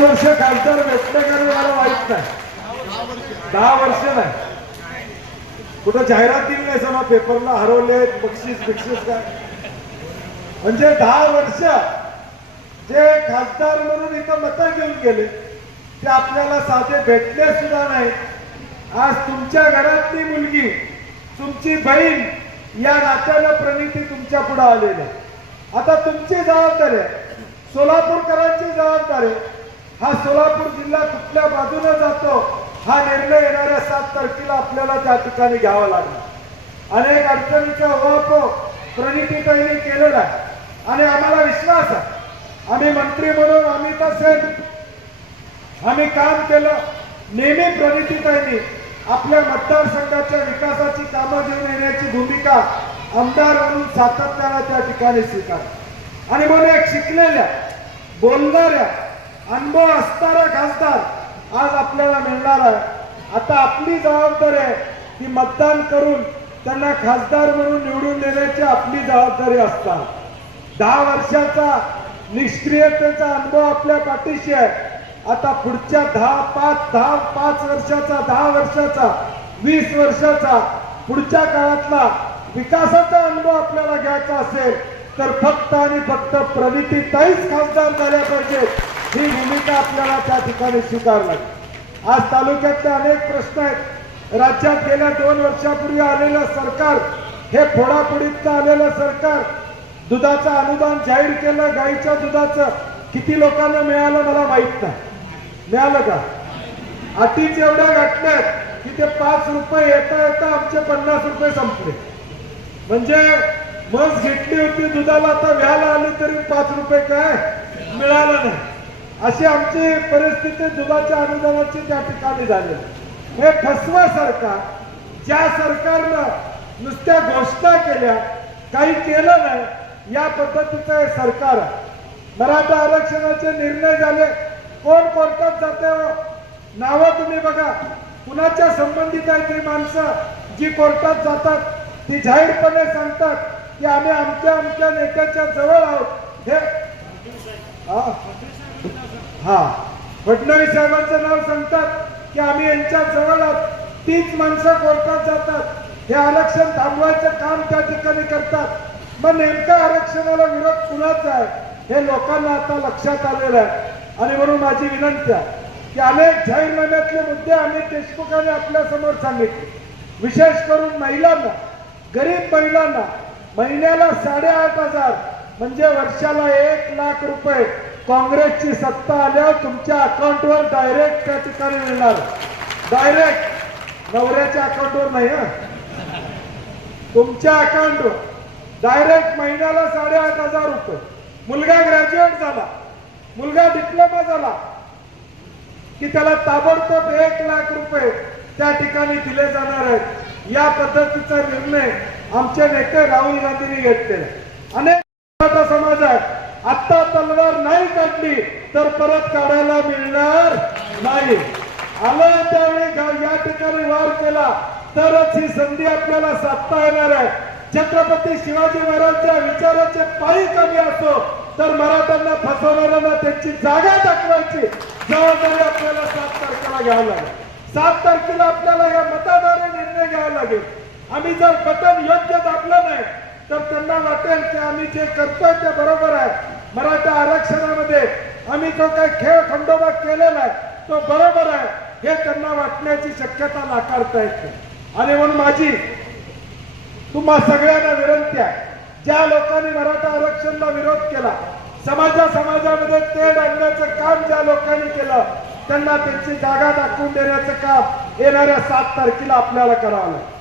पाच वर्ष खासदार व्यक्त का मला माहीत नाही. दहा वर्ष नाही. कुठं जाहिरात दिली नाही समा पेपरला हरवले बक्षीस बिक्षीस काय? म्हणजे दहा वर्ष जे खासदार म्हणून इथं मतं घेऊन गेले ते आपल्याला साधे भेटले सुद्धा नाही. आज तुमच्या घरातली मुलगी तुमची बहीण या नात्यानं प्रणिती तुमच्यापुढे आलेली आता तुमची जबाबदारी आहे. सोलापूरकरांची जबाबदारी आहे. हा सोलापूर जिल्हा कुठल्या बाजूने जातो हा निर्णय येणाऱ्या सात तारखेला आपल्याला त्या ठिकाणी घ्यावा लागला अनेक अडचणीचा ओळख प्रणितीताईने केलेला आहे. आणि आम्हाला विश्वास आहे. आम्ही मंत्री म्हणून आम्ही तसे आम्ही काम केलं. नेहमी प्रणितीताईंनी आपल्या मतदारसंघाच्या विकासाची कामं घेऊन येण्याची भूमिका आमदार म्हणून सातत्यानं त्या ठिकाणी स्वीकार आणि म्हणून एक शिकलेल्या बोलणाऱ्या अनुभव असणारा खासदार आज आपल्याला मिळणार आहे. आता आपली जबाबदारी आहे की मतदान करून त्यांना खासदार म्हणून निवडून देण्याची आपली जबाबदारी असतात. दहा वर्षाचा निष्क्रियतेचा अनुभव आपल्या पाठीशी आहे. आता पुढच्या दहा पाच दहा पाच वर्षाचा दहा वर्षाचा वीस वर्षाचा पुढच्या काळातला विकासाचा अनुभव आपल्याला घ्यायचा असेल तर फक्त आणि फक्त प्रगती ताईच खासदार झाल्या पाहिजेत. ही भूमिका आपल्याला त्या ठिकाणी स्वीकार लागेल. आज तालुक्यातले अनेक प्रश्न आहेत. राज्यात गेल्या दोन वर्षापूर्वी आलेलं सरकार हे फोडाफोडीतलं आलेलं सरकार दुधाचं अनुदान जाहीर केलं गाईच्या दुधाचं किती लोकांना मिळालं मला माहीत नाही. मिळालं का? अटीच एवढ्या घटल्यात की ते पाच रुपये येता येता आमचे पन्नास रुपये संपले. म्हणजे मस घेतली होती दुधाला आता व्याला आली तरी पाच रुपये काय? मिळालं नाही. अशी आमची परिस्थिती दुधाच्या अनुदानाची त्या ठिकाणी झाली. हे फसवा सरकार ज्या सरकारनं नुसत्या घोषणा केल्या काही केलं नाही या पद्धतीचं हे सरकार आहे. मराठा आरक्षणाचे निर्णय झाले. कोण कोर्टात जाते हो? नावं तुम्ही बघा. कुणाच्या संबंधित आहे ती माणसं? जी कोर्टात जातात ती जाहीरपणे सांगतात की आम्ही आमच्या आमच्या नेत्याच्या जवळ आहोत. हे. हा. फडणवीस साहेबांचं नाव सांगतात की आम्ही यांच्या जवळ तीच माणसं कोर्टात जातात. हे आरक्षण थांबवायचं काम त्या ठिकाणी करतात. मग नेमका आरक्षणाला विरोध कुणाचा आहे? हे लोकांना आता लक्षात आलेलं आहे. आणि म्हणून माझी विनंती आहे की अनेक जाहीरनाम्यातले मुद्दे अनेक देशमुखांनी आपल्यासमोर सांगितले. विशेष करून महिलांना गरीब महिलांना महिन्याला साडेआठ हजार म्हणजे वर्षाला एक लाख रुपये काँग्रेसची सत्ता आल्यावर तुमच्या अकाउंटवर डायरेक्ट त्या ठिकाणी मिळणार. डायरेक्ट नवऱ्याच्या अकाउंटवर नाही हा. तुमच्या अकाउंटवर. डायरेक्ट महिन्याला साडेआठ हजार रुपये. मुलगा ग्रॅज्युएट झाला. मुलगा डिप्लोमा झाला. की त्याला ताबडतोब एक लाख रुपये त्या ठिकाणी दिले जाणार आहेत. या पद्धतीचा निर्णय आमचे नेते राहुल गांधींनी घेतलेला अनेक समाजात जर नाही काढली तर परत काढायला मिळणार नाही. आलं त्यावेळी या ठिकाणी वार केला तरच ही संधी आपल्याला साधता येणार आहे. छत्रपती शिवाजी महाराजांच्या विचाराचे पायी कमी असो तर मराठ्यांना फसवणाऱ्यांना त्यांची जागा दाखवायची जबाबदारी आपल्याला सात तारखेला घ्यावी लागेल. सात तारखेला आपल्याला या मताद्वारे निर्णय घ्यावा लागेल. आम्ही जर बटन योग्य दाबलं नाही तर त्यांना वाटेल की आम्ही जे करतोय ते बरोबर आहे. मराठा आरक्षणामध्ये आम्ही जो काही खेळ खंडोबा केलेला आहे तो बरोबर आहे. हे त्यांना वाटण्याची शक्यता नाकारता येते. आणि म्हणून माझी तुम्हा सगळ्यांना विनंती आहे ज्या लोकांनी मराठा आरक्षणला विरोध केला समाजा समाजामध्ये तेढ आणण्याचं काम ज्या लोकांनी केलं त्यांना त्यांची जागा दाखवून देण्याचं काम येणाऱ्या सात तारखेला आपल्याला करावं लागेल.